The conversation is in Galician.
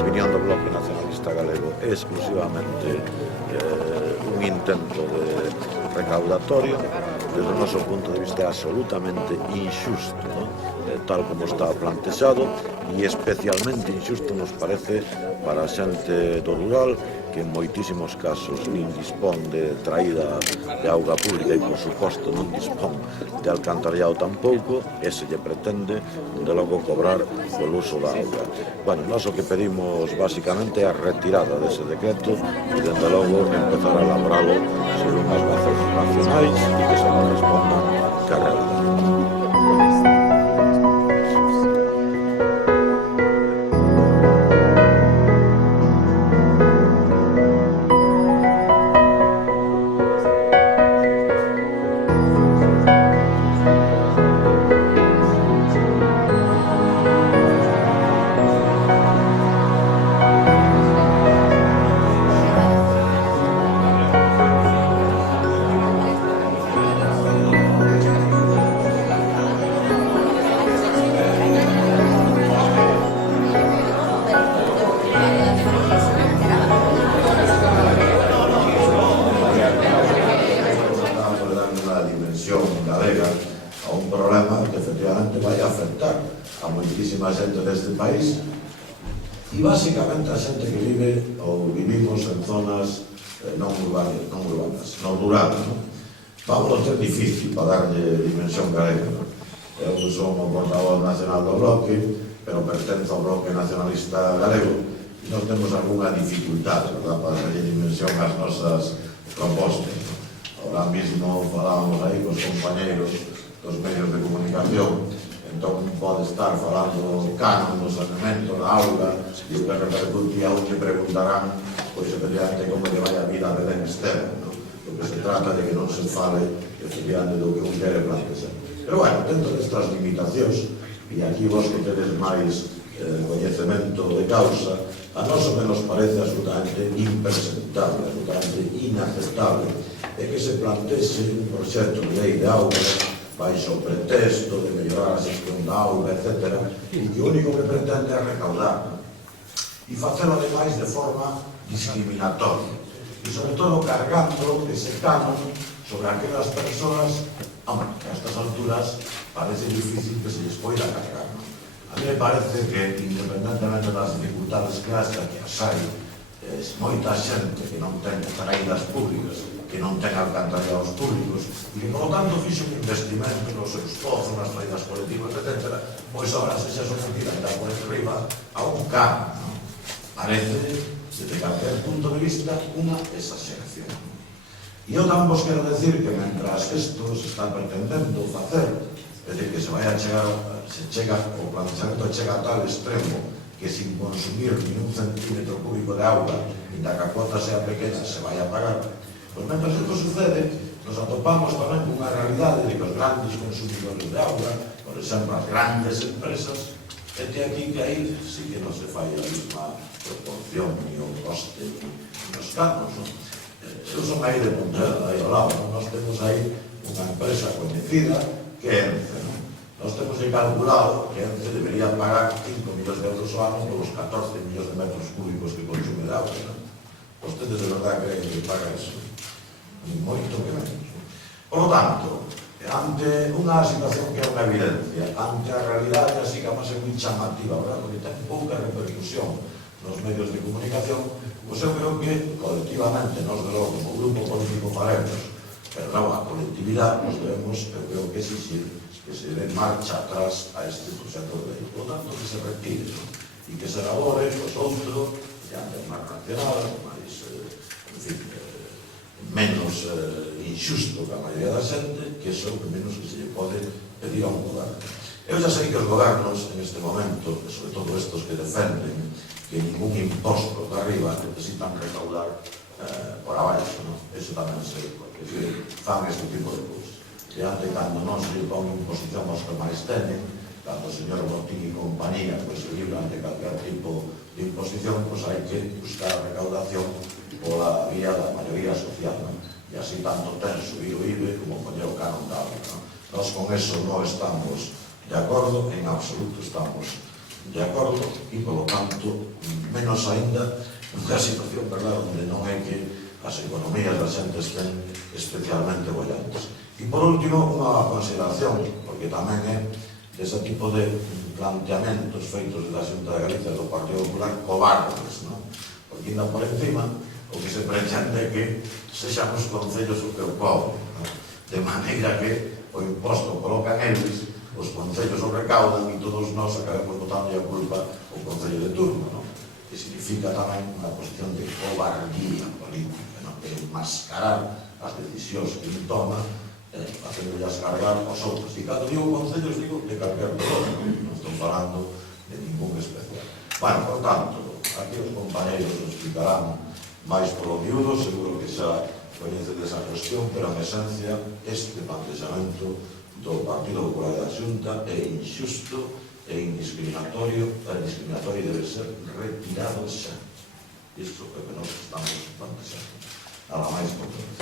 opinión do Bloque Nacionalista Galego é exclusivamente un intento de recaudatorio. Desde o noso punto de vista é absolutamente injusto, ¿no? Tal como está plantexado, e especialmente injusto nos parece para a xente do rural, que en moitísimos casos nin dispón de traída de auga pública e, por suposto, non dispón de alcantarillado tampouco, e se lle pretende, de logo, cobrar polo uso da auga. Bueno, nós o que pedimos, basicamente, é a retirada dese decreto e, dende logo, empezar a elaboralo sobre unhas bazas nacionais e que se correspondan ca realidade. Galega a un problema que efectivamente vai afectar a moitísima xente deste país e basicamente a xente que vive ou vivimos en zonas non urbanas, non rural, non? Vamos a ter difícil para darlle dimensión galega, non? Eu son o portavoz nacional do Bloque, pero pertenzo ao Bloque Nacionalista Galego e non temos algunha dificultade, verdad, para darlle dimensión ás nosas propostas. Ahora mismo falábamos aí cos compañeros dos medios de comunicación, entón pode estar falando canon do saneamento da auga e o que repercute a onde preguntarán pois efectivamente como que vai a vida de ben externo, non? Porque se trata de que non se fale efectivamente do que un quere plantear. Pero bueno, dentro destas limitacións, e aquí vos que tedes máis coñecemento de causa, a nós o que nos parece absolutamente impresentable, absolutamente inaceptable, é que se plantexe un proxecto de lei de auga baixo o pretexto de mellorar a xestión da auga, etc., e que o único que pretende é recaudar, e facelo ademais de forma discriminatoria, e sobre todo cargando ese canon sobre aquelas persoas que a estas alturas parece difícil que se lles poida cargar. A mí me parece que, independentemente das dificultades que hasta que as hai, moita xente que non ten traídas públicas, que non ten alcantarillados públicos e que, por lo tanto, fixe un investimento nos seus pozos, nas traídas colectivas, etc., pois ahora se xa sometida a dar por enriba a un cano, non? Parece, desde calquer punto de vista, unha exageración. E eu tamén vos quero decir que, mentras isto se está pretendendo facer, é dicir, que se vai a chegar, se chega, o planteamento chega a tal extremo que sin consumir ni un centímetro cúbico de auga, inda que a cuota sea pequena, se vai a pagar. Pois mentre isto sucede, nos atopamos tamén cunha realidade de que os grandes consumidores de auga, por exemplo, as grandes empresas, que te aquí que aí sí que non se fai a mesma proporción, ni o coste, ni os canos, non? Eu son aí de Pontevedra, aí ao lado, nós temos aí unha empresa coñecida que é Ence, non? Nós temos aí calculado que Ence debería pagar 5 millóns de euros ao ano pelos 14 millóns de metros cúbicos que consume de auga, non? Vostedes de verdade creen que paga eso? Ni moito que menos. Por lo tanto, ante unha situación que é unha evidencia, ante a realidade así que é moi chamativa, verdad? Porque ten pouca repercusión nos medios de comunicación, pois eu creo que colectivamente, nós de logo, como grupo político faremos, pero non a colectividade, nos debemos, eu creo que exigir que se dé marcha atrás a este proxecto de lei. Por lo tanto, que se retire, e que se elabore, pois outro, que ande máis racional, máis, en fin, menos injusto que a maioría da xente, que é o que menos que se lle pode pedir a un goberno. Eu xa sei que os gobernos, en este momento, sobre todo estos que defenden que ningún imposto de arriba necesitan recaudar por abaixo, non? Eso tamén sei, porque fan este tipo de cousas. E antes, cando non se pon imposición aos que máis tenen, cando o señor Botín e compañía se libran de calquer tipo de imposición, pois hai que buscar a recaudación pola vía da maioría social, non? E así tanto ten subir o IBE como poñer o canon da auga, non? Nós con eso non estamos de acordo, en absoluto estamos de acordo, e, polo tanto, menos aínda nunha situación, verdad, onde non é que as economías da xente estén especialmente bollantes. E por último, unha consideración, porque tamén é ese tipo de planteamentos feitos da Xunta de Galicia do Partido Popular cobardes, non? Porque ainda por encima o que se pretende é que sexamos concellos o que o povo, non? De maneira que o imposto colocan eles, os concellos o recaudan e todos nós acabemos botando a culpa ao concello de turno, non? Que significa tamén unha cuestión de cobardía política, non? De mascarar as decisións que un toma, facéndollas cargar aos outros. E cando digo concellos, digo de calquer todo, non estou falando de ningún especial. Bueno, por tanto, aquí os compañeros nos explicarán máis polo miúdo, seguro que xa coñecen desa cuestión, pero en esencia este plantexamento do Partido Popular da Xunta é injusto e indiscriminatorio, e debe ser retirado xa. Isto é o que nos estamos plantexando. Nada máis por todo.